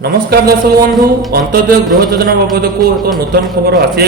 नमस्कार दर्शक बंधु अंत्योदय गृह योजना बाबद को एक नूतन खबर आसी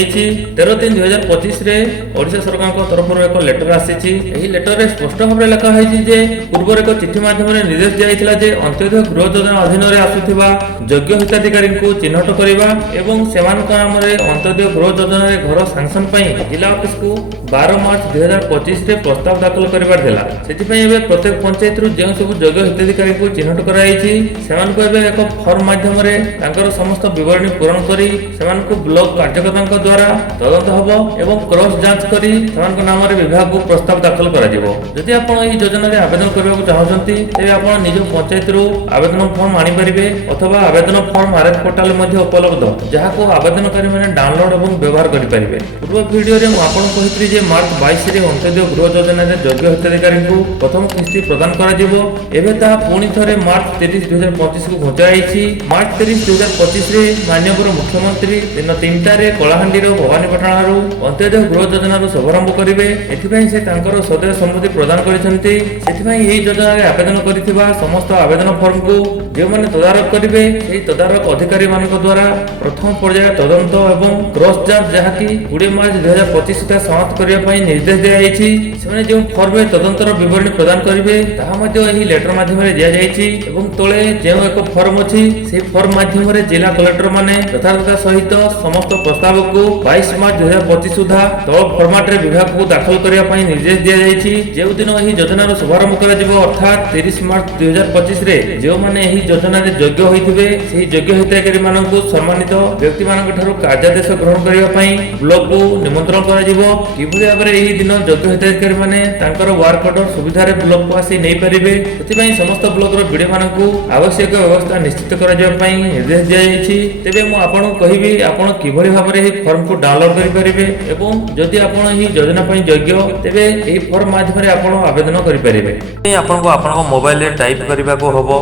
13/3/2025 रे ओडिशा सरकार तरफ एक लेटर आसी। लेटर रे स्पष्ट भाव लिखा है जे पूर्व एक चिठी माध्यम निर्देश दिया जे अंत्योदय गृह योजना अधीन आसुथिबा योग्य हिताधिकारी को चिन्हट करबा एवं सेमानक नाम रे अंत्योदय गृह योजना रे घर सैंक्शन पई जिला ऑफिस को 12 मार्च 2025 रे प्रस्ताव दाखल करबार देला। सेति पई एबे प्रत्येक पंचायत रु जे सब योग्य हिताधिकारी को चिन्हट कराइछि सेमानक एबे एक फॉर्म माध्यमरे तांकर समस्त विवरणी पूरण करी सेमानकु ब्लॉक कार्यकर्तांक द्वारा तदंत हबो एवं क्रॉस जांच करी सेमानक नाम रे विभाग को प्रस्ताव दाखल करा जिवो। जदि आपण एही योजना रे आवेदन करबाक चाहछंती तेबे आपण निज पंचायत रु आवेदन फॉर्म आनी परिबे अथवा आवेदन फॉर्म आरएफ पोर्टल मध्ये उपलब्ध जहा को आवेदनकारी माने डाउनलोड एवं व्यवहार करि परिबे। पूर्व वीडियो रे मु आपण कहित्री जे मार्च 22 रे अंत्योदय गृह योजना रे योग्य हिताधिकारी को प्रथम किस्ती प्रदान करा जिवो। एबे ता पुणी थरे मार्च 30 2025 को घोषाइछि। मार्च 30 2025 रे माननीय मुख्यमंत्री दिन 3टा रे कलाहांडी रो भवानीपाटण रो अंत्योदय गृह योजना रो शुभारंभ करिवे। एथिपई से तांकर सदस्य सम्मति प्रदान करिसंती। सेथिपई एही योजना रे आवेदन करिथिबा समस्त आवेदन फॉर्म को जे माने तदारक करिवे सेही तदारक अधिकारी मानक द्वारा प्रथम पर्याय तदंत एवं क्रॉस जांच जहा कि 20 मार्च 2025 सुधा समाप्त करिया पई निर्देश दिया जायछि। सेमाने जे फॉर्म रे तदंतर विवरणी प्रदान करिवे ताहा मध्ये एही लेटर माध्यम रे दिया जायछि एवं तळे जे एक फॉर्म अछि से फॉर्म माध्यम रे जिला कलेक्टर माने यथार्थता सहित समस्त प्रस्ताव को 22 मार्च 2025 सुधा तळ फॉर्मेट रे विभाग को दाखल करिया पई निर्देश दिया जायछि। जे दिन एही योजना रो शुभारंभ करा जिवो अर्थात 30 मार्च 2025 रे जे माने एही योजना रे योग्य होइथिबे सेही योग्य हिताधिकारी माननकु सम्मानित व्यक्ति मानक ठारू कार्यादेश ग्रहण करिया पई ब्लॉक को निमंत्रण करा जिवो। किबुली भाबरे एही दिन योग्य हिताधिकारी माने तांकर वर्क ऑर्डर सुविधा रे ब्लॉक को आसी नै परिबे। सेति समस्त ब्लॉक रो वीडियो माननकु आवश्यक व्यवस्था निश्चित करा जिवा पई निर्देश दिया जायछि। तेबे मु आपन कहिबी आपन किभली भाबरे एही फॉर्म को डाउनलोड करि परिबे एवं जदि आपन एही योजना पई योग्य तेबे एही फॉर्म माध्यम रे आपन आवेदन करि परिबे। आपन को मोबाइल रे टाइप करबा को हबो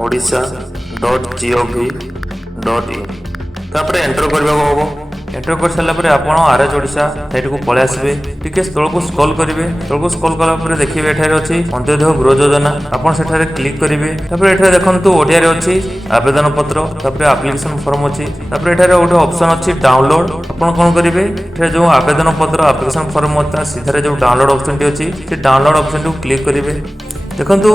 odisha.gov.in तापर एंटर करबा को हबो। एंटर कर सारा पर आप आरएच ओडिशा साइट को पळे आसबे टिके तल को स्क्रॉल करेंगे। तल को स्क्रॉल कला पर देखिए एठारे अछि अंत्योदय गृह योजना आपन सेठारे क्लिक करेंगे। तापर एठारे देखंतु ओडिया रे अछि आवेदन पत्र तापर एप्लीकेशन फॉर्म अछि तापर एठारे ओटे ऑप्शन अछि डाउनलोड। आपन कोन करेंगे एठारे जो आवेदन पत्र एप्लीकेशन फॉर्म होता सीधारे जो डाउनलोड ऑप्शन टी अछि से डाउनलोड ऑप्शन को क्लिक करेंगे। देखंतु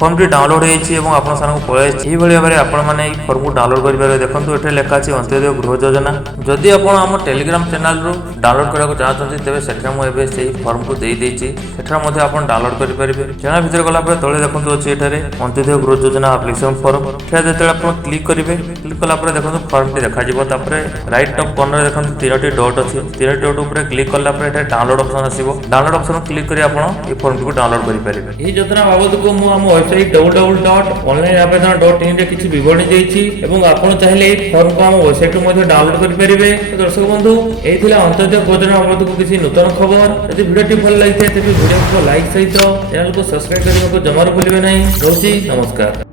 फॉर्म टी डाउनलोड होइछि एवं आपन सारा को पळे एही भली भाबरे आपन माने ई फॉर्म को डाउनलोड करि पारे। देखंतु एठे लेखा अछि अंत्योदय गृह योजना। जदि आपन हम टेलीग्राम चैनल रो डाउनलोड करा को चाहछन्ती तेबे सेठा मु एबे सेही फॉर्म को देई देछि सेठा मध्ये आपन डाउनलोड करि परिबे। चैनल भीतर गला पर तळे देखंतु अछि एठारे अंत्योदय गृह योजना एप्लीकेशन फॉर्म एठा जेते आपन क्लिक करिवे क्लिक कला पर देखंतु फॉर्म टी देखा जिवो। तापर राइट टॉप कॉर्नर देखंतु तीनटी डॉट अछि तीनटी डॉट ऊपर क्लिक कला पर एठा डाउनलोड ऑप्शन आसीबो। डाउनलोड ऑप्शन क्लिक करी आपन ई फॉर्म को डाउनलोड करि परिबे। एही योजना बाबत को मु हम वेबसाइट www.onlineabedan.in रे किछि विवरणी देछि एवं आपण चाहिले ए फॉर्म को हम वेबसाइट मध्ये डाउनलोड करि परिबे। तो दर्शक बंधु एही थिला अंत्योदय योजना बाबत को किछि नूतन खबर। यदि वीडियो टी भल लागिथे तेबे वीडियो को लाइक सहित चैनल को सब्सक्राइब करबा को जमार भूलिबे नहीं। रहूछि नमस्कार।